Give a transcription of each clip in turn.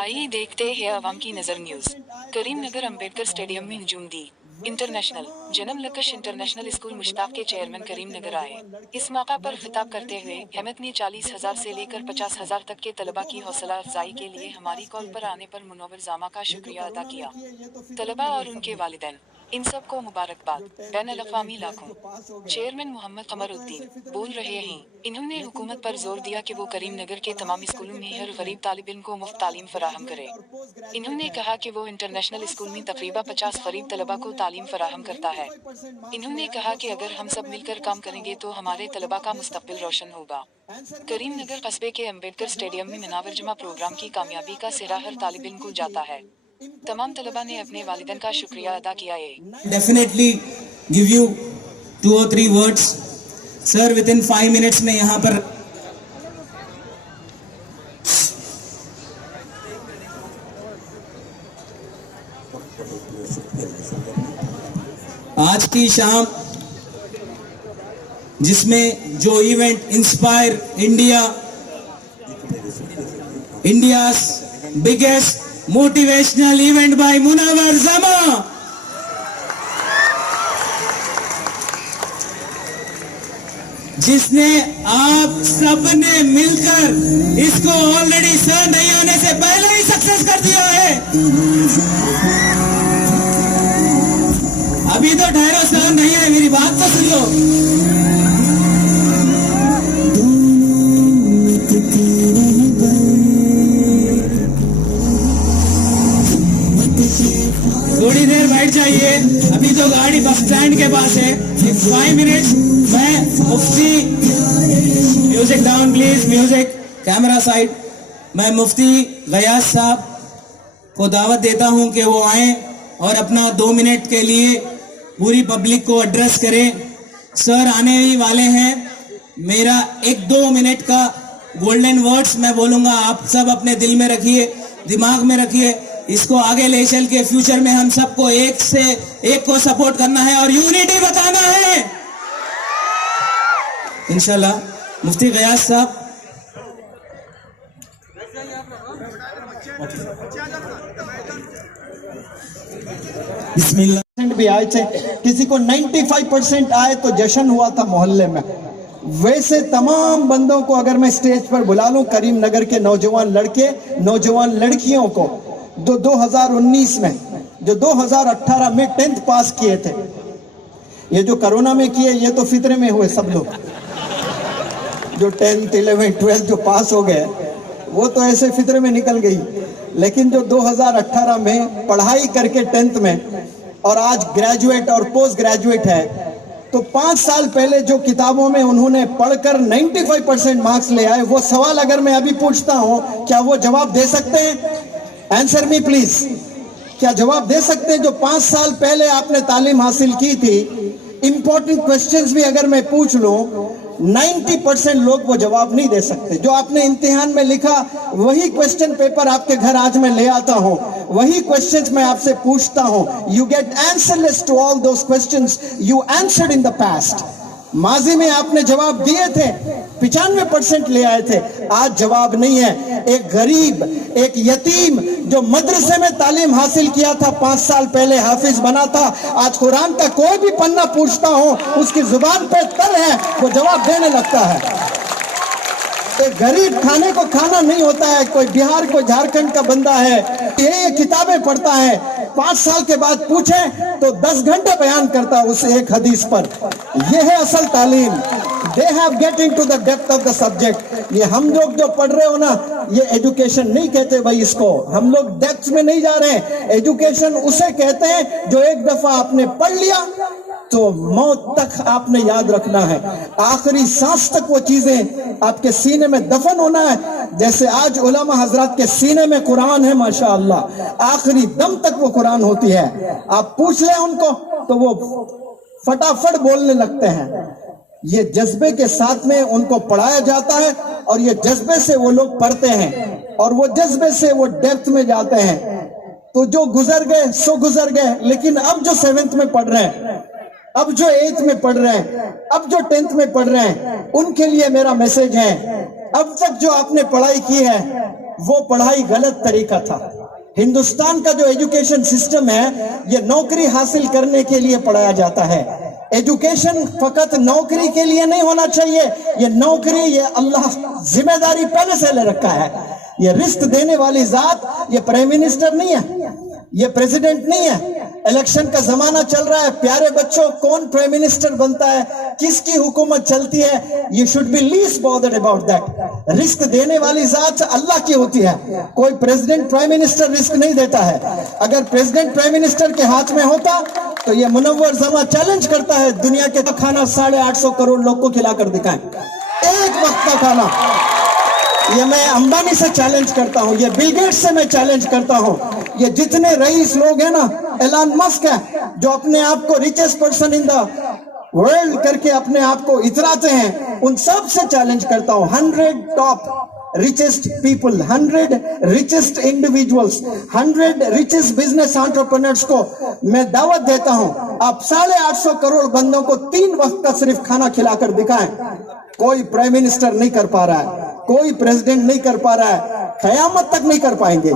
आइए देखते हैं अवाम की नजर न्यूज। करीम नगर अम्बेडकर स्टेडियम में हुजूम दी। इंटरनेशनल जनम लकश इंटरनेशनल स्कूल मुश्ताक के चेयरमैन करीम नगर आए। इस मौका पर खिताब करते हुए अहमद ने 40,000 से लेकर 50,000 तक के तलबा की हौसला अफजाई के लिए हमारी कॉल पर आने पर मुनव्वर जामा का शुक्रिया अदा किया। तलबा और उनके वालिदैन इन सब को मुबारकबाद। बैन अल-अक़वामी लाखों। चेयरमैन मोहम्मद कमरुद्दीन बोल रहे हैं। इन्होंने हुकूमत पर जोर दिया कि वो करीम नगर के तमाम स्कूलों में हर गरीब तालिब इल्म को मुफ्त तालीम फराहम करे। इन्होंने कहा कि वो इंटरनेशनल स्कूल में तकरीबन 50 गरीब तलबा को तालीम फराहम करता है। इन्होंने कहा कि अगर हम सब मिलकर काम करेंगे तो हमारे तलबा का मुस्तकबिल रोशन होगा। करीम नगर कस्बे के अम्बेडकर स्टेडियम में मुनव्वर जमा प्रोग्राम की कामयाबी का सिरा हर तालिब इल्म को जाता है। तमाम तलबा ने अपने वालिदैन का शुक्रिया अदा किया है। Definitely give you 2 or 3 words, sir. Within 5 minutes में यहाँ पर आज की शाम जिसमें जो event inspire India, India's biggest motivational event by Munawar Zama, जिसने आप सबने मिलकर इसको ऑलरेडी सर नहीं होने से पहले ही सक्सेस कर दिया है। अभी तो ठहरो, सर नहीं है, मेरी बात तो सुन लो। थोड़ी देर बैठ जाइए, अभी तो गाड़ी बस स्टैंड के पास है। 5 मिनट्स मैं Mufti, music down please, music, camera side. मैं मुफ्ती गयास साहब को दावत देता हूं कि वो आए और अपना 2 मिनट के लिए पूरी पब्लिक को एड्रेस करें। सर आने ही वाले हैं। मेरा 1-2 मिनट का गोल्डन वर्ड्स मैं बोलूंगा, आप सब अपने दिल में रखिए, दिमाग में रखिए। इसको आगे ले चल के फ्यूचर में हम सबको एक से एक को सपोर्ट करना है और यूनिटी बताना है इंशाल्लाह। मुफ्ती गयास साहब। बिस्मिल्लाह। भी आए थे, किसी को 95% आए तो जश्न हुआ था मोहल्ले में। वैसे तमाम बंदों को अगर मैं स्टेज पर बुला लूं, करीम नगर के नौजवान लड़के नौजवान लड़कियों को जो 2019 में, जो 2018 में 10th पास किए थे, ये जो कोरोना में किए ये तो फितरे में हुए सब लोग। जो 10th 11th 12th जो पास हो गए वो तो ऐसे फितरे में निकल गई, लेकिन जो 2018 में पढ़ाई करके 10th में और आज ग्रेजुएट और पोस्ट ग्रेजुएट है, तो 5 साल पहले जो किताबों में उन्होंने पढ़कर 95% मार्क्स ले आए, वो सवाल अगर मैं अभी पूछता हूं, क्या वो जवाब दे सकते हैं? Answer me please. क्या जवाब दे सकते हैं? जो 5 साल पहले आपने तालीम हासिल की थी, इंपॉर्टेंट क्वेश्चंस भी अगर मैं पूछ लूं, 90% लोग वो जवाब नहीं दे सकते। जो आपने इम्तिहान में लिखा वही क्वेश्चन पेपर आपके घर आज मैं ले आता हूं, वही क्वेश्चंस मैं आपसे पूछता हूं। You get answerless to all those questions you answered in the past. माजी में आपने जवाब दिए थे, 95% ले आए थे, आज जवाब नहीं है। एक गरीब, एक यतीम जो मदरसे में तालीम हासिल किया था, 5 साल पहले हाफिज बना था, आज कुरान का कोई भी पन्ना पूछता हो उसकी जुबान पे तर है, वो जवाब देने लगता है। एक गरीब खाने को खाना नहीं होता है, कोई बिहार कोई झारखंड का बंदा है, ये किताबें पढ़ता है, 5 साल के बाद पूछे तो 10 घंटे बयान करता उस एक हदीस पर। ये है असल तालीम। They have get into the depth of the subject। ये हम लोग जो पढ़ रहे हो ना, ये एजुकेशन नहीं कहते भाई इसको, हम लोग डेप्थ में नहीं जा रहे हैं। एजुकेशन उसे कहते हैं जो एक दफा आपने पढ़ लिया तो मौत तक आपने याद रखना है, आखिरी सांस तक वो चीजें आपके सीने में दफन होना है। जैसे आज उलमा हजरात के सीने में कुरान है माशाअल्लाह, आखिरी दम तक वो कुरान होती है। आप पूछ ले उनको तो वो फटाफट बोलने लगते हैं। ये जज्बे के साथ में उनको पढ़ाया जाता है और ये जज्बे से वो लोग पढ़ते हैं और वो जज्बे से वो डेप्थ में जाते हैं। तो जो गुजर गए सो गुजर गए, लेकिन अब जो 7th में पढ़ रहे हैं, अब जो 8th में पढ़ रहे हैं, अब जो 10th में पढ़ रहे हैं, उनके लिए मेरा मैसेज है, अब तक जो आपने पढ़ाई की है وہ پڑھائی غلط طریقہ تھا. ہندوستان کا جو ایجوکیشن سسٹم ہے یہ نوکری حاصل کرنے کے لیے پڑھایا جاتا ہے. ایجوکیشن فقط نوکری کے لیے نہیں ہونا چاہیے. یہ نوکری یہ اللہ ذمہ داری پہلے سے لے رکھا ہے. یہ رزق دینے والی ذات یہ پرائم منسٹر نہیں ہے, یہ پریزیڈنٹ نہیں ہے. الیکشن کا زمانہ چل رہا ہے, پیارے بچوں کون پرائم منسٹر بنتا ہے, کس کی حکومت چلتی ہے, you should be least bothered about that. رزق دینے والی ذات اللہ کی ہوتی ہے. کوئی پریزیڈنٹ پرائم منسٹر رزق نہیں دیتا ہے. اگر پریزیڈنٹ پرائم منسٹر کے ہاتھ میں ہوتا تو یہ منور زماں چیلنج کرتا ہے دنیا کے کھانا 850 کروڑ لوگ کو کھلا کر دکھائیں, ایک وقت کا کھانا. یہ میں امبانی سے چیلنج کرتا ہوں, یہ بل گیٹس سے میں چیلنج کرتا ہوں, یہ جتنے رئیس لوگ ہیں نا, ایلان مسک ہے جو اپنے آپ کو richest person in the world کر کے اپنے آپ کو اتراتے ہیں, ان سب سے چیلنج کرتا ہوں. 100 top richest people, 100 richest individuals, 100 richest business entrepreneurs کو میں دعوت دیتا ہوں, آپ 850 کروڑ بندوں کو 3 وقت کا صرف کھانا کھلا کر دکھائیں. کوئی پرائم منسٹر نہیں کر پا رہا ہے, کوئی پریزیڈنٹ نہیں کر پا رہا ہے, قیامت تک نہیں کر پائیں گے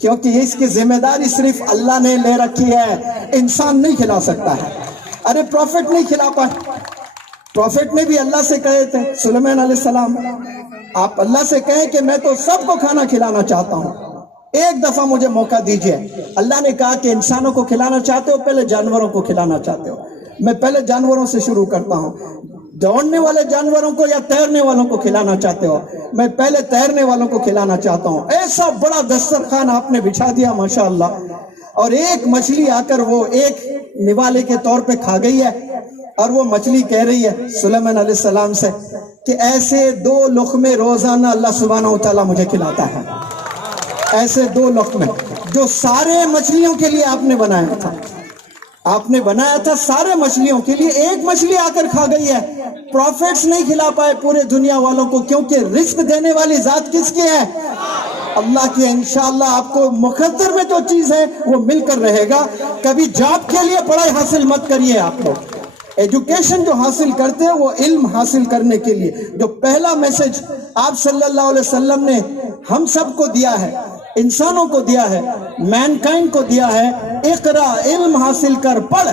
کیونکہ اس کی ذمہ داری صرف اللہ نے لے رکھی ہے, انسان نہیں کھلا سکتا ہے. ارے پروفٹ نہیں کھلا پائے, پروفٹ نے بھی اللہ سے کہے تھے, سلیمان علیہ السلام, آپ اللہ سے کہیں کہ میں تو سب کو کھانا کھلانا چاہتا ہوں, ایک دفعہ مجھے موقع دیجئے. اللہ نے کہا کہ انسانوں کو کھلانا چاہتے ہو, پہلے جانوروں کو کھلانا چاہتے ہو. میں پہلے جانوروں سے شروع کرتا ہوں. دوڑنے والے جانوروں کو یا تیرنے والوں کو کھلانا چاہتے ہو؟ میں پہلے تیرنے والوں کو کھلانا چاہتا ہوں. ایسا بڑا دسترخوان آپ نے بچھا دیا ماشاءاللہ, اور ایک مچھلی آ کر وہ ایک نوالے کے طور پہ کھا گئی ہے, اور وہ مچھلی کہہ رہی ہے سلیمان علیہ السلام سے کہ ایسے 2 لقمے روزانہ اللہ سبحانہ و تعالیٰ مجھے کھلاتا ہے. ایسے 2 لقمے جو سارے مچھلیوں کے لیے آپ نے بنایا تھا, آپ نے بنایا تھا سارے مچھلیوں کے لیے, ایک مچھلی آ کر کھا گئی ہے. پروفیٹس نہیں کھلا پائے پورے دنیا والوں کو, کیونکہ رزق دینے والی ذات کس کی ہے؟ اللہ کی. انشاءاللہ آپ کو مقدر میں جو چیز ہے وہ مل کر رہے گا. کبھی جاب کے لیے پڑھائی حاصل مت کریے. آپ لوگ ایجوکیشن جو حاصل کرتے ہیں وہ علم حاصل کرنے کے لیے. جو پہلا میسج آپ صلی اللہ علیہ وسلم نے ہم سب کو دیا ہے, انسانوں کو دیا ہے, مین کائنڈ کو دیا ہے, اقرا, علم حاصل کر, پڑھ.